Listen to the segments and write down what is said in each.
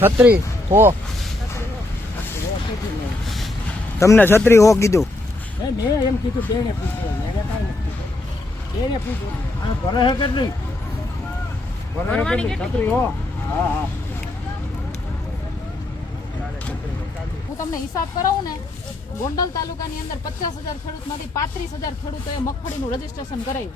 છત્રી હો તમને છત્રી હો કીધું મેં એમ કીધું બેને પૂછ્યું મેં કાંઈ નથી બેને પૂછ્યું આ ભરે છે કે નહીં ભરે છે કે નહીં છત્રી હો હા હા હું તમને હિસાબ કરાવું ને ગોંડલ તાલુકાની અંદર 50,000 ખેડૂતમાંથી 35,000 ખેડૂતોએ મગફળીનું રજીસ્ટ્રેશન કરાવ્યું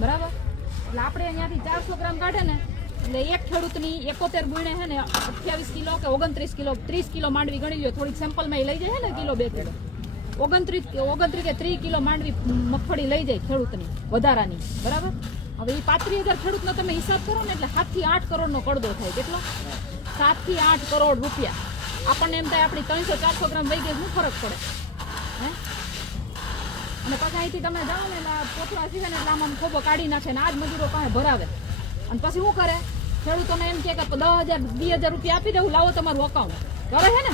બરાબર એટલે આપણે અહીંયાથી 400 ગ્રામ કાઢે ને એટલે એક ખેડૂતની 71 ગુણે છે ને 28 કિલો કે 29 કિલો 30 કિલો માંડવી ગણી લો થોડીક સેમ્પલમાં લઈ જાય ને કિલો 2 કિલો 29 કે 30 કિલો માંડવી મગફળી લઈ જાય ખેડૂતની વધારાની બરાબર હવે એ 35,000 ખેડૂતનો તમે હિસાબ કરો ને એટલે 7 થી 8 કરોડનો કડદો થાય કેટલો 7 થી 8 કરોડ રૂપિયા આપણને એમ થાય આપણી 300-400 ગ્રામ વહી ગઈ શું ફરક પડે હે અને પછી અહીંથી તમે જાઓ ને પોતળા સીવે ને એટલે આમ ખોબો કાઢી નાખે ને આજ મજૂરો પાસે ભરાવે અને પછી શું કરે ખેડૂતોને એમ કે 10,000-20,000 રૂપિયા આપી દેવું લાવો તમારું અકાઉન્ટ કરે છે ને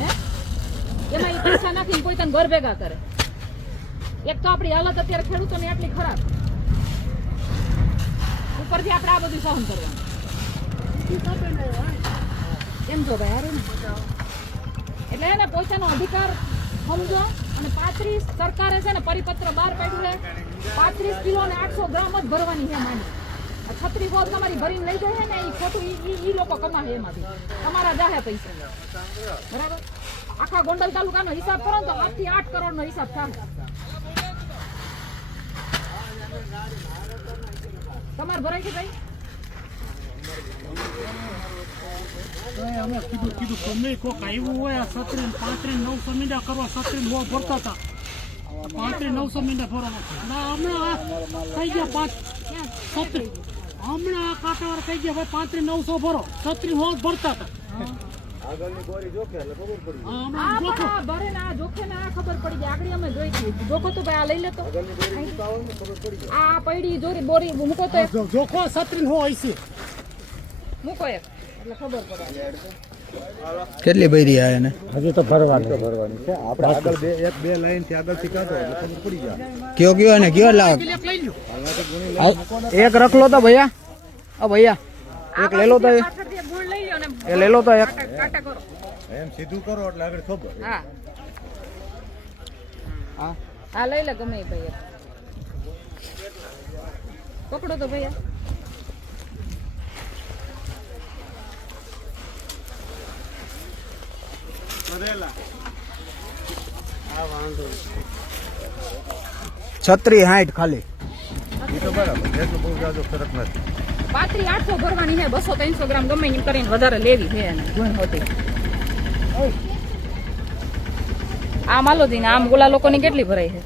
હે એમાં એ પૈસા નાખીને કોઈ તને ઘર ભેગા કરે એક તો આપણી હાલત અત્યારે ખેડૂતોની આટલી ખરાબ ઉપરથી આપણે આ બધું સહન કરવાનું એમ જો ભાઈ હારું ને એટલે એને પોતાનો અધિકાર સમજો અને 35 સરકારે છે ને પરિપત્ર બહાર પાડ્યું છે 35 કિલો ને 800 ગ્રામ જ ભરવાની છે માંડી 36 ગોળ તમારી ભરીને લઈ જાય ને એ ખોટું ઈ લોકો કમાશે એમાંથી તમારા જાહે પૈસા બરાબર આખા ગોંડલ તાલુકાનો હિસાબ કરો ને તો 7 થી 8 કરોડનો હિસાબ થાય તમારે ભરાય છે ભાઈ અમે કીધું ગમે કોક આવ્યું હોય આ 37-35-900 મીંડા કરવા 37 ભરતા હતા 35-900 મીંડા ભરવા હમણાં થઈ ગયા 37 હમણાં આ કાંટાવાર થઈ ગયા ભાઈ 35-900 ભરો 36 ભરતા હતા આગળની ગોરી જોખે એટલે ખબર પડી ભરે ને આ જોખે ને આ ખબર પડી જાય આગળ અમે જોઈ હતી જોખો તો ભાઈ આ લઈ લેતો આગળની ગોરી ઉતાવળ ને ખબર પડી જાય આ પડી જોરી બોરી મૂકો તો જોખો 37 હોય છે મૂકો એક એટલે ખબર પડે કેટલી ભરી આ એને હજી તો ભરવાની છે આપણે આગળ બે લાઈન થી આગળ થી કાઢો એટલે ખબર પડી જાય કયો અને કયો લાગ લઈ લો એક રખ લો તો ભૈયા ભૈયા એક લઈ લો તો પાછળથી ગુણ લઈ લો ને એ લઈ લો તો એક કાટા કરો એમ સીધું કરો એટલે આગળ ખબર હા હા લઈ લે ગમે એ ભાઈ પકડો તો ભૈયા છત્રી 60 ખાલી એ તો બરાબર એટલું બહુ જાજો ફરક નથી 35-800 ભરવાની છે 200-300 ગ્રામ ગમે એમ કરીને વધારે લેવી છે એને ગુણ હોતી આમ હાલોજીને આમ ઓલા લોકોની કેટલી ભરાઈ છે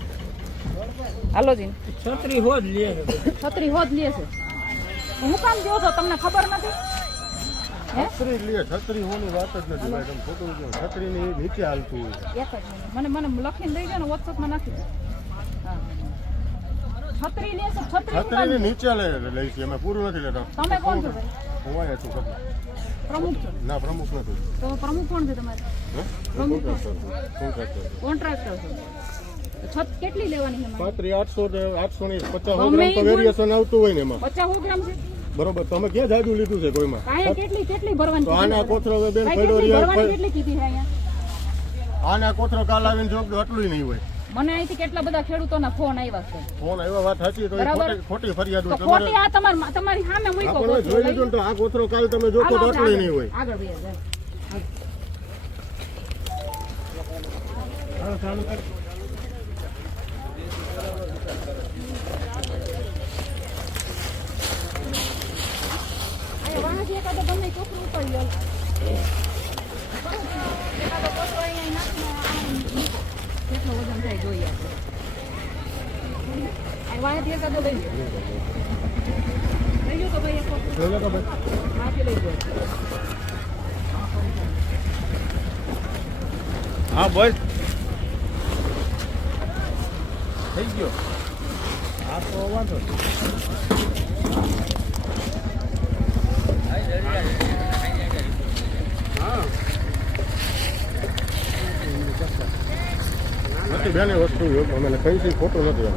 હાલોજી છત્રી હોજ લે છત્રી હોજ લે છે હું કામ જો છો તમને ખબર નથી છત્રી લે છત્રી હોની વાત જ નથી ભાઈ તમે ખોટું કહો છત્રી ની નીચે હાલતું હોય એક જ મિનિટ મને લખીને દઈ દો ને વોટ્સઅપમાં નાખી દો હા છત્રી લે છે છત્રી ની નીચે લઈ છે એમાં પૂરું નથી લેતા તમે કોણ છો ભાઈ હું અહીંયા છું પ્રમુખ છો ના પ્રમુખ નથી તો પ્રમુખ કોણ છે તમારે પ્રમુખ કોન્ટ્રાક્ટર છો છત કેટલી લેવાની છે મારે? 800 ની 50 ગ્રામ તો વેરિએશન આવતું હોય ને એમાં 50 ગ્રામ છે બરોબર તમે ક્યાં જાજુ લીધું છે કોઈમાં કાંઈ કેટલી ભરવાની તો આના કોથરો બેન કાંઈ પડ્યો કેટલી ભરવાની રહ્યા કેટલી કીધી છે અહીંયા આના કોથરો કાલ આવીને જોગ આટલું નહીં હોય મને અહીંથી કેટલા બધા ખેડૂતોના ફોન આવ્યા છે ફોન આવ્યા વાત સાચી તો એ બરાબર. ખોટી ફરિયાદ તો હોય ખોટી આ તમારી સામે મૂકો આપણે જોઈ લીધું ને તો આ કોથરો કાલ તમે જોતો તો આટલું નહીં હોય આગળ વહી જાય વાહજી એકાદો ગમે કોથળું ઉપાડી લો એકાદો કોથળો અહીંયા નાખીને આમ મૂકો. કેટલો વજન થાય જોઈએ આપણે વાહજી એકાદો લઈ લો તો ભાઈ એક કોથળું. જોઈ લો તો ભાઈ હાથી લઈ જાઓ. હા બોલ થઈ ગયો આ તો વાંધો નથી બેને વસ્તુ અમે કઈ છે ખોટું નથી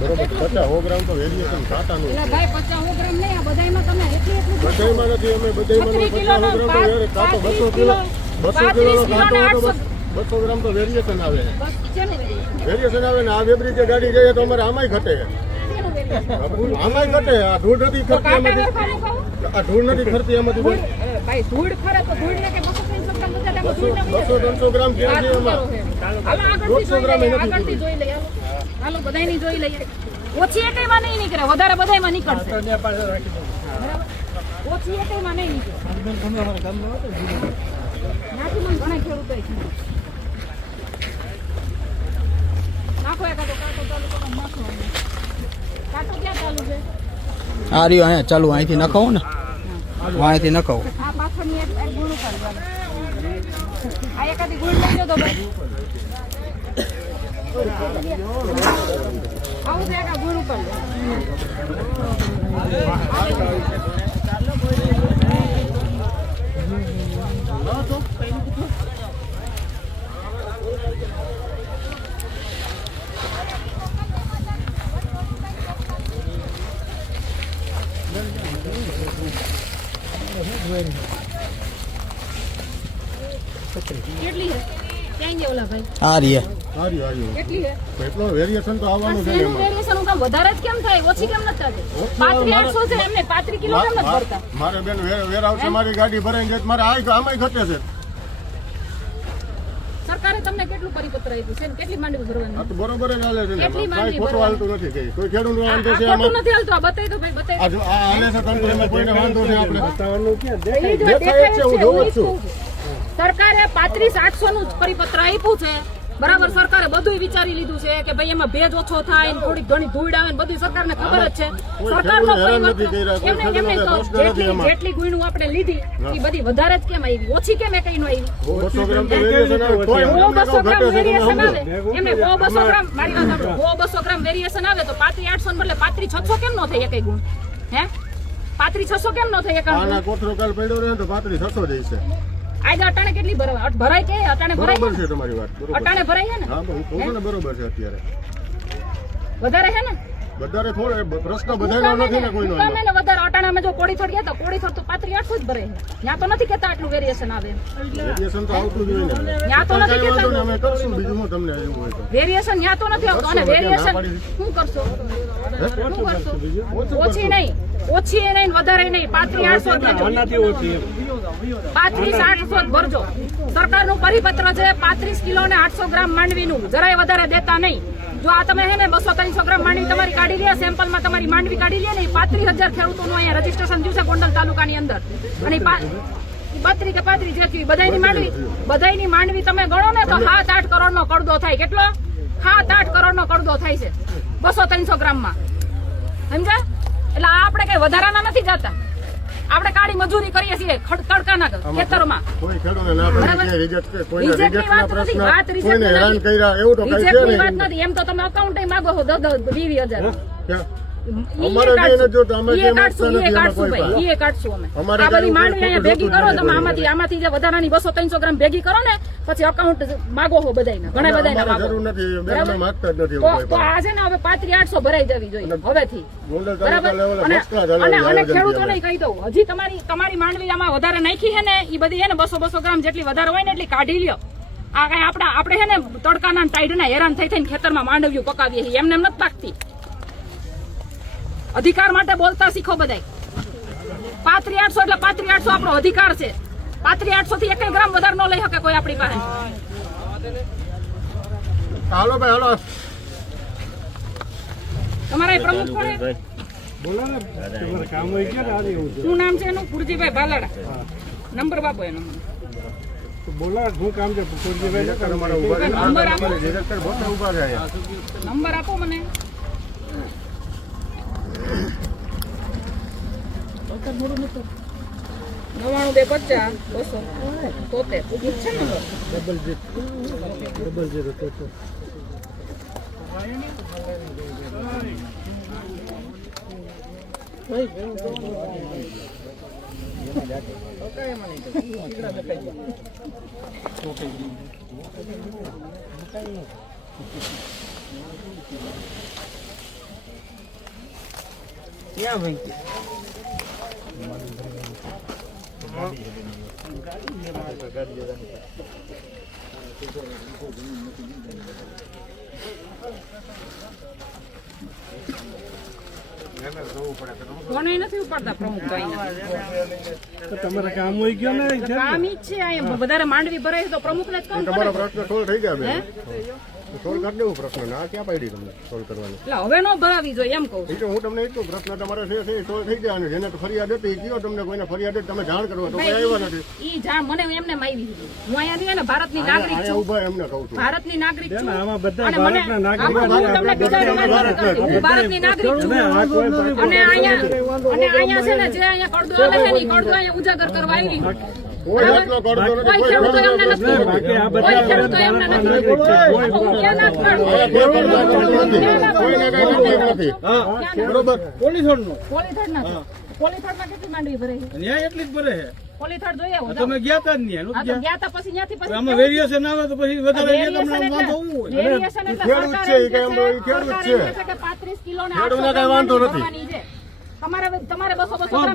બરોબર 50-100 ગ્રામ તો વેરિએશન કાંટાનું એટલે ભાઈ 50 ગ્રામ નહીં, આ બધાયમાં તમે એટલું બધાયમાં નથી અમે બધાયમાં 36 કિલોનો 50 ગ્રામ તો કાંટો 200 કિલો 200 કિલોનો કાંટો હોય તો 200 ગ્રામ તો વેરિએશન આવે બસ છે ને વેરિએશન આવે ને આ વેબ્રિજે ગાડી જઈએ તો અમારે આમાંય ઘટે આમાંય ઘટે આ ધૂળ નથી ખરતી એમાંથી આ ધૂળ નથી ખરતી એમાંથી ભાઈ ધૂળ ખરે તો ધૂળ ને કે 200 ગ્રામ બધા 200-300 ગ્રામ ક્યાં છે એમાં હાલો આગળથી જોઈ લઈએ હાલો બધાયની જોઈ લઈએ ઓછી એકેયમાં નહીં નીકળે વધારે બધાયમાં નીકળશે બરાબર ઓછી એકેયમાં નહીં નીકળે નાખી મને ઘણા ખેડૂતો છે નાખો એકાદો કાંટો ચાલુ કરો નાખો કાંટો ક્યાં ચાલુ છે આ રહ્યો અહીંયા ચાલુ અહીંથી નખાવું ને અહીંથી નખાવું આ પાછળની એક ગુણ ઉપર આ એકાદી ગુણ લઈ લો તો ભાઈ આવું છે આ ગુણ ઉપર કેટલી છે ક્યાં ગયા ઓલા ભાઈ આ રીએ હારી કેટલી છે એટલો વેરિએશન તો આવવાનું છે શેનું એમાં વેરિએશન કામ વધારે જ કેમ થાય ઓછી કેમ નથી થતી 3500 છે એમને 35 કિલો કેમ નથી ભરતા મારે બેન વેર આવશે મારી ગાડી ભરાઈ જાય મારે આમાંય ઘટે છે સરકારે તમને કેટલું પરિપત્ર આપ્યું છે ને કેટલી માંડવી ભરવાની આ તો બરોબર જ હાલે છે ને કેટલી કાંઈ માંડવી ખોટું હાલતું નથી કઈ કોઈ ખેડૂત વાંધો છે ખોટું આમાં નથી હાલતું આ બતાવી દો ભાઈ બતાવી આ હાલે છે તંત્ર એમાં કોઈને વાંધો નહીં આપણે એ જ દેખાય જ છે, હું જોઉં જ છું. સરકારે 35-800 નું પરિપત્ર આપ્યું છે બરાબર સરકારે બધું વિચારી લીધું છે કે ભાઈ એમાં ભેજ ઓછો થાય ને થોડી ઘણી ધૂળ આવે ને બધું સરકારને ખબર જ છે સરકારનો હેરાન નથી પરિપત્ર કર્યા, કોઈ એમને ખેડૂતોને તો પ્રશ્ન નથી એમાં. જેટલી ગુણું આપણે લીધી એ બધી વધારે જ કેમ આવી ઓછી કેમ કઈ નો આવી 200 ગ્રામ તો વેરિએશન આવે તોય સો અમને 200 ઘટે ગ્રામ છે તમે વેરિએશન સમજો. આવે એમને 200 ગ્રામ મારી વાત સાંભળો 200 ગ્રામ વેરિએશન આવે તો 35-800 ને બદલે 35-600 કેમ નો થાય એકય ગુણ હે 35-600 કેમ નો થાય એકય આના કોથરો કાલ પડ્યો રહે ને તો 35-600 જઈશે આજે અટાણે કેટલી ભરાય કે અટાણે ભરાય બરોબર છે તમારી વાત બરોબર અટાણે ભરાય છે ને હા હું કહું છું ને બરોબર છે અત્યારે વધારે છે ને બધારે થોડો પ્રશ્ન બધાનો નથી ને કોઈનો તમે ને વધારે અટાણામાં જો કોડીથડ ગયા તો કોડીથડ તો 35-800 જ ભરાય છે ત્યાં તો નથી કેતા આટલું વેરિએશન આવે વેરિએશન તો આવતું જ હોય ને ત્યાં તો નથી કાંઈ વાંધો કેતા નહીં, અમે કરશું બીજું હું તમને એવું હોય તો વેરિએશન ત્યાં તો નથી આવતું અને વેરિએશન શું કરશો ઓછી નહીં વધારે નહીં 35-800 જ ભરજો સરકારનું પરિપત્ર છે 35 કિલો ને 800 ગ્રામ માંડવીનું જરાય વધારે દેતા નહીં જો આ તમે હે ને 200-300 ગ્રામ માંડવી તમારી કાઢી લે સેમ્પલમાં તમારી માંડવી કાઢી લે ને 35,000 ખેડૂતોનું અહીંયા રજીસ્ટ્રેશન થયું છે ગોંડલ તાલુકાની અંદર અને 32 કે 35 જે થયું બધાયની માંડવી તમે ગણો ને તો 7-8 કરોડનો કડદો થાય કેટલો 7-8 કરોડનો કડદો થાય છે 200-300 ગ્રામમાં સમજ્યા એટલે આ આપણે કઈ વધારાના નથી જતા આપણે કાળી મજૂરી કરીએ છીએ તડકાના ખેતરોમાં કોઈ ખેડૂતને ના પડે બરાબર. કે રિજેક્ટ કે કોઈને રિજેક્ટની રિજેક્ટના વાત નથી, પ્રશ્ન વાત રિજેક્ટની કોઈને હેરાન નથી. કર્યા એવું તો કઈ છે રિજેક્ટની વાત નહીં નથી એમ તો તમે અકાઉન્ટ માંગો છો 20,000 અમારે જે નથી જોતું, અમે જે માંગતા નથી એમાં કોઈ ભાઈ ભાઈ. ઈ કાઢશું અમે અમારે આ બધી જેવું માંડવી કોઈ અહીંયા ભેગી ખોટું કરો તમે નથી આમાંથી જે વધારાની 200-300 ગ્રામ ભેગી કરો ને પછી અકાઉન્ટ માગો હો બધાયના ઘણા બધાયના અમારે માગો જરૂર નથી બેન, બરાબર? અમે માંગતા જ નથી તો એવું કોઈ તો પણ. આ છે ને હવે 35-800 ભરાઈ જવી જોઈએ હવેથી ગોંડલ બરાબર તાલુકા લેવલે અને first class હલાવી અને આયોજન ખેડૂતોને છે કહી દઉં હજી તમારી માંડવી આમાં વધારે નાખી છે ને એ બધી છે ને 200-200 ગ્રામ જેટલી વધારે હોય ને એટલી કાઢી લ્યો આ કઈ આપણે છે ને તડકાના ટાઈડના હેરાન થઈ થઈને ખેતરમાં માંડવીઓ પકાવીએ છીએ એમને એમ નથી પાકતી અધિકાર માટે બોલતા શીખો બધાય 35-800 એટલે 35-800 આપણો અધિકાર છે 35-800 થી 1 ગ્રામ વધારે ન લઈ શકે કોઈ આપણી પાસે હાલો ભાઈ હાલો તમારા એ પ્રમુખ કોણ છે? શું નામ છે એનું પુરજીભાઈ ભાલાડા નંબર બાપો એનો અમારા ઉભા રહે. નંબર આપો. અમારે ડિરેક્ટર બધા ઉભા રહે અહીંયા. નંબર આપો મને 92-50. ક્યાં ભાઈ ફોન નથી ઉપાડતા પ્રમુખ તમારે કામ હોય ગયો ને કામ ઈ જ છે અહીંયા વધારે માંડવી ભરાય તો પ્રમુખ ને જ કામ તમારો પડે પ્રશ્ન સોલ્વ થઈ ગયા બેન હે? સોલ્વ કરી દેવું પ્રશ્ન ના ક્યાં પાડી તમને સોલ્વ કરવાનું એટલે હવે નો ભરાવી જોઈએ એમ કહું છું. એ તો હું તમને એટલું પ્રશ્ન તમારે છે એ સોલ્વ થઈ ગયા અને જેને ફરિયાદ હતી એ કયો તમને કોઈને ફરિયાદ હતી તમે જાણ કરવા તો કોઈ આવ્યા નથી ઈ જાણ મને એમને માવી દીધી. હું અહીંયા નહીં ને ભારતની નાગરિક અહીંયા છું. ઉભા એમને કહું છું ભારતની નાગરિક છું. આમાં બધા અને મને ભારતના નાગરિકો આમાં હું તમને બીજા વાત નથી કરતી. હું ભારતની નાગરિક છું. અને અહીંયા છે ને જે અહીંયા કડદો આવે છે ને ઈ કડદો અહીંયા ઉજાગર કરવા આવી. કોઈ જાતનો કરતો નથી કોઈ ખેડૂતો એમને નથી. કોઈ ખેડૂતો એમને નથી. હું ક્યાં ના પાડું? કોઈને કઈ તકલીફ નથી બરોબર પોલીથડ નથી. પોલીથડમાં કેટલી માંડવી ભરે છે? ન્યાય એટલી જ ભરે છે પોલીથડ જોઈએ હું તમે ગયા તા જ નહીં હા તો ગયા તા પછી ત્યાંથી પછી આમાં વેરિએશન આવે તો પછી વધારે વેરિએશન તમને વાંધો હું હોય વેરિએશન એટલે ખેડૂત છે, ઈ કાંઈ એમ ખેડૂત છે. સરકારે એમ કહે છે કે 35 કિલો ને ખેડૂતને 800 કાંઈ વાંધો ગ્રામ નથી. ભરવાની છે. તમારે 200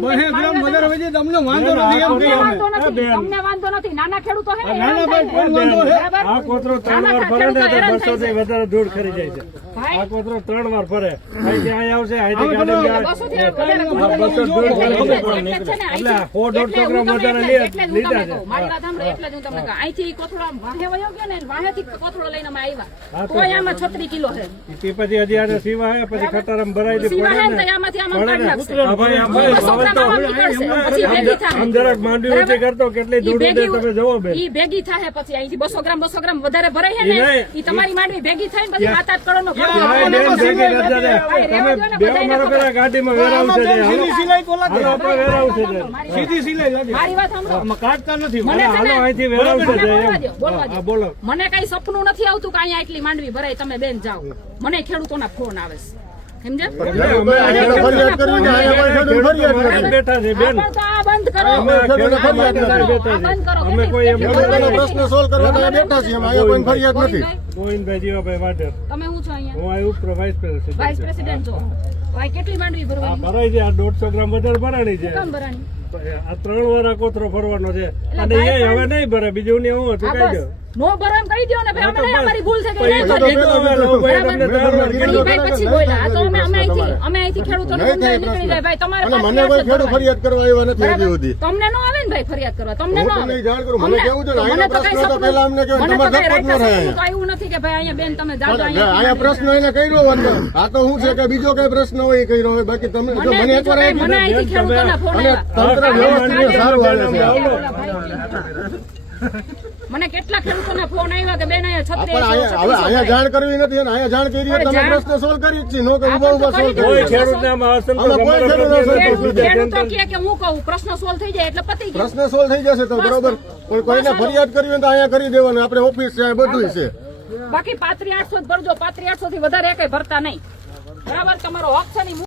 બહે ગ્રામ વધારે હોય છે તમને વાંધો નથી એમ તમને કહીએ અમે. વાંધો નથી. તમને વાંધો નથી. નાના ખેડૂતો હે ને નાના હેરાન ભાઈ થાય કોઈ વાંધો છે બરાબર? આ કોતરો 3 વાર નાના ફરે ને ખેડૂતો તો હેરાન 200 થી થાય છે. વધારે ધૂળ ખરી જાય છે. ભાઈ, આ કોતરો 3 વાર ફરે અહીંથી અહીં આવશે અહીંથી ગાડી એટલે 200 થી વધારે બસો દૂર એટલે ખરી એટલે જાય. એટલે છે ને એટલે અહીંથી- 100-150 ગ્રામ એટલે વધારે હું લીધા તમને છે. કહું. મારી વાત સાંભળો એટલે જ હું તમને કહું. અહીંથી કોથળો વાહે વયો ગયો ને વાહેથી કોથળો લઈને અમે આવ્યા હા તો- તો આમાં 36 કિલો છે તે પછી હજી આને સીવા હે પછી ખટારામાં ભરાઈ દે સીવા હે ને પડે તો ને. આમાંથી આમાં પડે કાઢી ને. નાખશે. આ ભાઈ આ 200 ગ્રામ આમાં નીકળશે. પછી ભેગી થાય. આમ જરાક માંડવી ઊંચી કરતો કેટલી ઈ ધૂળ ઉડે ભેગી- તમે જોવો બેન. ઈ ભેગી થાય પછી અહીંથી 200 ગ્રામ વધારે ભરાય છે ઈ ને નહીં. ઈ તમારી માંડવી ભેગી થાય ને પછી 7-8 કરોડ નો હા, બેન ભેગી નથી થતી. તમે બે મારો પેલા ગાડીમાં વેરાવશે છે. સીધી સિલાઈ તો લાગે હાલો આપણે વેરાવશે છે. સીધી સિલાઈ લાગે મારી વાત સાંભળો. આમાં કાઢતા નથી મને છે હાલો ને- અહીંથી વેરાવશે છે બોલવા એમ. દ્યો, બોલવા દ્યો. હા બોલો. મને કઈ સપનું નથી આવતું કે અહીંયા એટલી માંડવી ભરાય તમે બેન જાઓ. મને ખેડૂતોના ફોન આવે છે સમજ્યા? અમે અહીંયા ફરિયાદ કરવી કે અહીંયા કોઈ ખેડૂત ફરિયાદ અમે નથી બેઠા છે બેન. આ પણ તો આ બંધ કરો. અમે ખેડૂતો આ બંધ માટે કરો. બેઠા આ બંધ કરો. છે. અમે કોઈ એમ ખેડૂતોનો પ્રશ્ન સોલ્વ કરવા તમે બેઠા છીએ અમે અહીંયા કોઈ ફરિયાદ નથી ગોવિંદભાઈ જીવાભાઈ વાઢેર. તમે હું છો અહીંયા હું આ ઉપર વાઇસ પ્રેસિડેન્ટ. વાઇસ પ્રેસિડેન્ટ છો ભાઈ કેટલી માંડવી આ ભરવાની ભરાઈ છે આ 150 ગ્રામ વધારે ભરાણી છે. કામ ભરવાની આ 3 વાર આ કોતરો ફરવાનો છે અને એ હવે નહીં ભરે બીજું ને હું હતું આ કઈ બસ દો. નો ભરો એમ કહી દો ને ભાઈ અમે નહીં, અમારી ભૂલ થઈ ગઈ પછી નહીં તો ભરી. કીધું હવે લવભાઈ તમને 3 વાર ઈ કીધું. ભાઈ પછી બોલ્યા આ તો અમે અહીંથી ખેડૂતોને નહીં થાય સમજાવી નીકળી જાય ભાઈ તમારે અને પાંચ મને કોઈ વર્ષ ખેડૂત ફરિયાદ કરવા આવ્યા નથી હજી બરાબર? સુધી તમને નો આવે ને ભાઈ ફરિયાદ કરવા તમને હું નો તમને આવે જાણ કરું મને અમને- કેવું છે ને મને અહીંનો તો કઈ પ્રશ્ન તો સપનું- પહેલા અમને કહેવાય મને તો તમારે કઈ ધક્કો જ ન રાઈટ થાય તો આવ્યું નથી કે ભાઈ અહીંયા બેન તમે જાજો અહીંયા પ્રશ્ન એને કર્યો હોત ને આ તો શું છે કે બીજો કઈ પ્રશ્ન હોય એ કર્યો હોય બાકી તમે જો મને એકવાર આવી મને અહીંથી ખેડૂતોના ફોન અને આવ્યા તંત્ર વ્યવસ્થિત સારું હાલે છે મને કેટલા ખેડૂતોના ફોન આવ્યા કે બેન અહીંયા આ 36 પણ અહીંયા હવે અહીંયા જાણ કરવી નથી અને અહીંયા જાણ કરી હોય તમે પ્રશ્ન સોલ્વ કરી જ છે નો કે ઉભા ઉભા સોલ્વ કોઈ કરી ખેડૂતને આમાં અસંતોષ આમાં કોઈ અમારા ખેડૂતને પ્રત્યે અસંતોષ નથી. ખેડૂતો કહે કે હું કહું પ્રશ્ન સોલ્વ થઈ જાય એટલે પતી ગયું પ્રશ્ન સોલ્વ થઈ જશે તો બરોબર કોઈને ફરિયાદ કરવી હોય તો અહીંયા કરી દેવાનું આપણે ઓફિસ છે બધું છે બાકી 3500 જ ભરજો 3500 થી વધારે કઈ ભરતા નહીં બરાબર તમારો હક છે ને